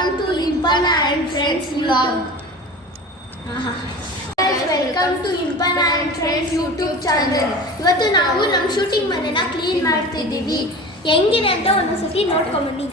Welcome to Impana and friends vlog. Welcome to Impana and friends YouTube channel. ಇವತ್ತು ನಾವು ನಮ್ಮ shooting ಮನೆನ ಕ್ಲೀನ್ ಮಾಡ್ತಿದ್ದೀವಿ. ಹೆಂಗಿದೆ ಅಂತ ಒಂದೊಂದ್ಸತಿ ನೋಡ್ಕೊಂಬನ್ನಿ.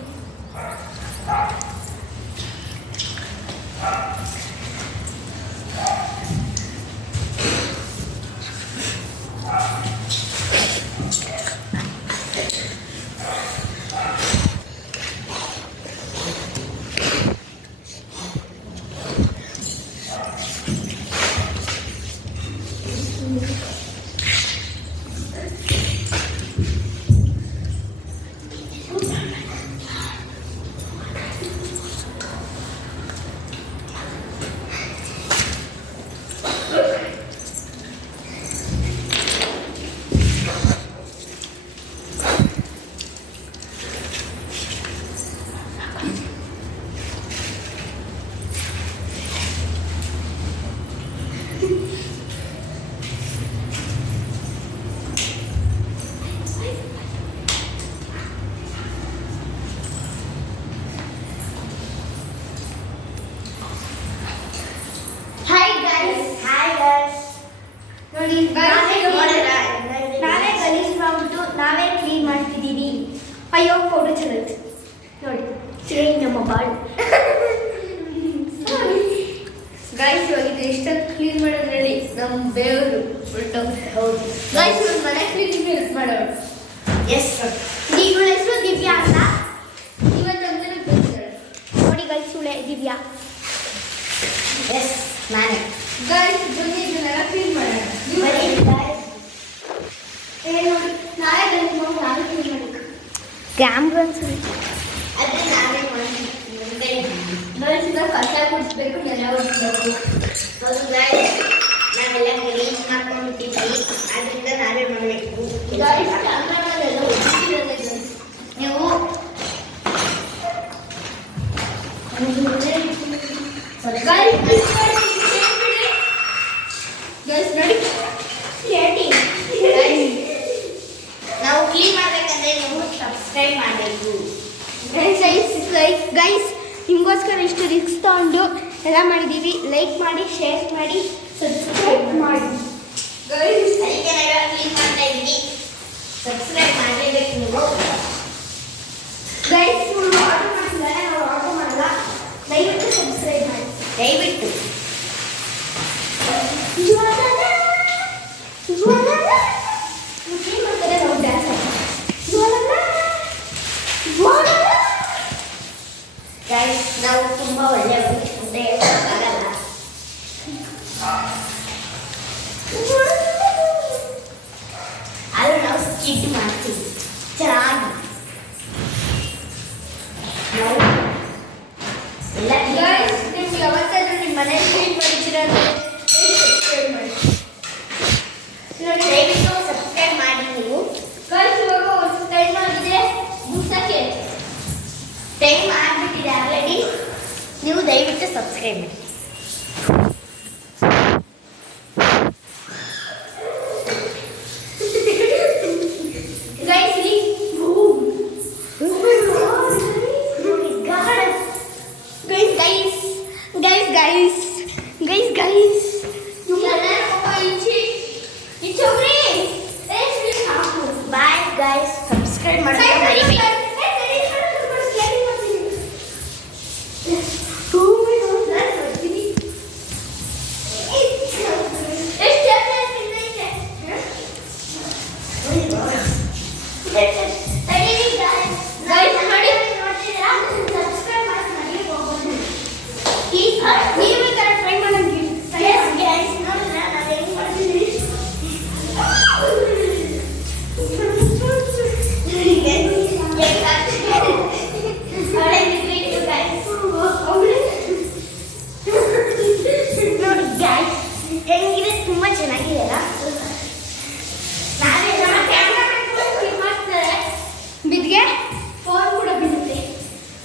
ನಾವೇ ಗಲೀಜ್ ಮಾಡ್ಬಿಟ್ಟು ನಾವೇ ಕ್ಲೀನ್ ಮಾಡ್ತಿದ್ದೀವಿ. ಅಯ್ಯೋ ಫೋಟೋ ಚೆನ್ನಾಗಿ ನೋಡಿ. ಸರಿ ನಮ್ಮ ಬಾಳು ಗಾಯ್ಸ್ ಹೋಗಿದೆ. ಎಷ್ಟೊಂದು ಕ್ಲೀನ್ ಮಾಡೋದ್ರಲ್ಲಿ ನಮ್ಮ ಬೇವರು ಹೊರಟೋಗುತ್ತೆ. ಹೌದು ಗಾಯ್ಸ್, ಒಂದು ಮನೆ ಕ್ಲೀನಿಂಗ್ ಹೆಲ್ಪ್ ಮಾಡೋರು. ಎಸ್, ಇವಳ ಹೆಸರು ದಿವ್ಯಾ ಅಂತ. ಇವತ್ತು ನಮ್ಗೆ ಬರ್ತಾರೆ ನೋಡಿ ಗಾಯ್ಸ್, ಇವಳೆ ದಿವ್ಯಾ. ಎಸ್, ನಾನೇ. ಗಾಯ್ಸ್ ಬನ್ನಿ ಇದನ್ನೆಲ್ಲ ಕ್ಲೀನ್ ಮಾಡೋಣ. ನೋಡಿ ನಾಳೆ ಗಂಟೆ ನಾವೇ ಕ್ಲೀನ್ ಮಾಡಬೇಕು. ಕ್ಯಾಮ್ರಾ ಅದೇ ನಾವೇ ಮಾಡ್ತೀವಿ. ಗರ್ಲ್ಸ್ ಕಸ ಕುಡಿಸ್ಬೇಕು, ನೆಲ ಒಡಿಸ್ಬೇಕು. ಹೌದು ಗಾಯ್ಸ್, ನಾವೆಲ್ಲ ಗಲೀಜ್ ಮಾಡ್ಕೊಂಡ್ಬಿಟ್ಟಿದ್ವಿ, ಅದರಿಂದ ನಾವೇ ಮಾಡಬೇಕು. ಗಾಯ್ಸ್ ಕ್ಯಾಮ್ರಾಗಳೆಲ್ಲ ಒಡಿಸಿರೋದು ನೀವು ಗೈಸ್ ನೋಡಿ. ನಾವು ಕ್ಲೀನ್ ಮಾಡಬೇಕಂದ್ರೆ ನೀವು ಸಬ್ಸ್ಕ್ರೈಬ್ ಮಾಡಬೇಕು. ಗೈಸ್ ನಿಮಗೋಸ್ಕರ ಇಷ್ಟು ರಿಸ್ಕ್ ತಗೊಂಡು ಎಲ್ಲ ಮಾಡಿದ್ದೀವಿ. ಲೈಕ್ ಮಾಡಿ, ಶೇರ್ ಮಾಡಿ, ಸಬ್ಸ್ಕ್ರೈಬ್ ಮಾಡಿ. ಗೈಸ್ ಅದಕ್ಕೆ ನಾವು ಕ್ಲೀನ್ ಮಾಡ್ತಾ ಇದ್ದೀವಿ. ಸಬ್ಸ್ಕ್ರೈಬ್ ಮಾಡಲೇಬೇಕು ನೀವು. ಗೈಸ್ ನೀವು ಆರ್ಡರ್ ಮಾಡಿಲ್ಲ, ನಾವು ಆರ್ಡರ್ ಮಾಡಲ್ಲ. ದಯವಿಟ್ಟು ಸಬ್ಸ್ಕ್ರೈಬ್ ಮಾಡಿ, ದಯವಿಟ್ಟು. ನಾವು ತುಂಬ ಒಳ್ಳೆಯವರು ಅಂತ ಹೇಳೋಕ್ಕಾಗಲ್ಲ. ಆದರೂ ನಾವು ಚಿಟ್ ಮಾಡ್ತೀವಿ ಚೆನ್ನಾಗಿ. ನಿಮ್ಗೆ ಯಾವತ್ತಾದ್ರೂ ನಿಮ್ಮ ಮನೇಲಿ ಕ್ಲೀನ್ ಮಾಡಿದ್ದೀರ ಸಬ್ಸ್ಕ್ರೈಬ್ ಮಾಡಿ ನೋಡಿ. ದಯವಿಟ್ಟು ಸಬ್ಸ್ಕ್ರೈಬ್ ಮಾಡಿ ನೀವು. ಗರ್ಲ್ಸ್ ಇವಾಗ ಒಂದು ಟೈಮ್ ಆಗಿದೆ ಮುಗಿಸೋಕ್ಕೆ, ಟೈಮ್ ಆಗಿಬಿಟ್ಟಿದೆ ಆಲ್ರೆಡಿ. ನೀವು ದಯವಿಟ್ಟು ಸಬ್ಸ್ಕ್ರೈಬ್ ಮಾಡಿ. ಬಾಯ್ ಗೈಸ್, ಸಬ್ಸ್ಕ್ರೈಬ್ ಮಾಡೋದು ಮರಿಬೇಡಿ. ಹೆಂಗಿದೆ, ತುಂಬ ಚೆನ್ನಾಗಿದೆ ಅಲ್ಲ? ನಾವೇ ಬಿದ್ದಿಗೆ ಫೋನ್ ಕೂಡ ಬಿಡುತ್ತೆ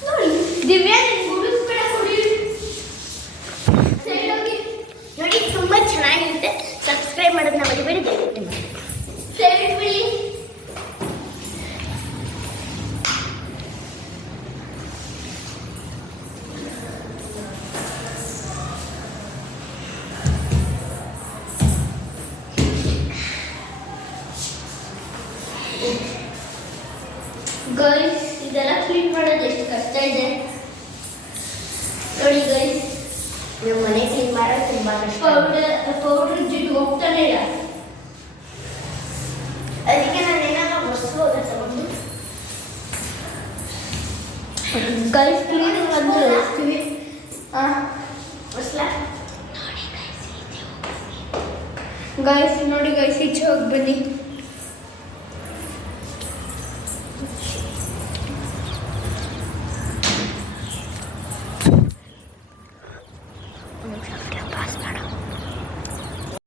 ನೋಡಿ. ದಿವ್ಯಾ ನೋಡಿ, ತುಂಬ ಚೆನ್ನಾಗಿರುತ್ತೆ. ಸಬ್ಸ್ಕ್ರೈಬ್ ಮಾಡೋದನ್ನ ಮರಿಬೇಡಿ, ದಯವಿಟ್ಟು ಮಾಡಿ. ದಯವಿಟ್ಟು ಬಿಡಿ. ಗೈಸ್ ಇದೆಲ್ಲ ಕ್ಲೀನ್ ಮಾಡೋದು ಎಷ್ಟು ಕಷ್ಟ ಇದೆ ನೋಡಿ ಗೈಸ್. ನಮ್ಮ ಮನೆ ಕ್ಲೀನ್ ಮಾಡೋದು ತುಂಬಾ ಕಷ್ಟ. ಪೌಡರ್ ಜಿಡ್ಡು ಹೋಗ್ತಾನೆ ಇಲ್ಲ. ಅದಕ್ಕೆ ನಾನು ಏನಾದ್ರು ವಸ್ತು ತಗೊಂಡು ಗೈಸ್ ಕ್ಲೀನ್ ಮಾಡ್ತೀವಿ. ಹೊಸ್ಲಾ ಗೈಸ್ ನೋಡಿ ಗೈಸ್ ಈಚೆ ಹೋಗಿ ಬನ್ನಿ.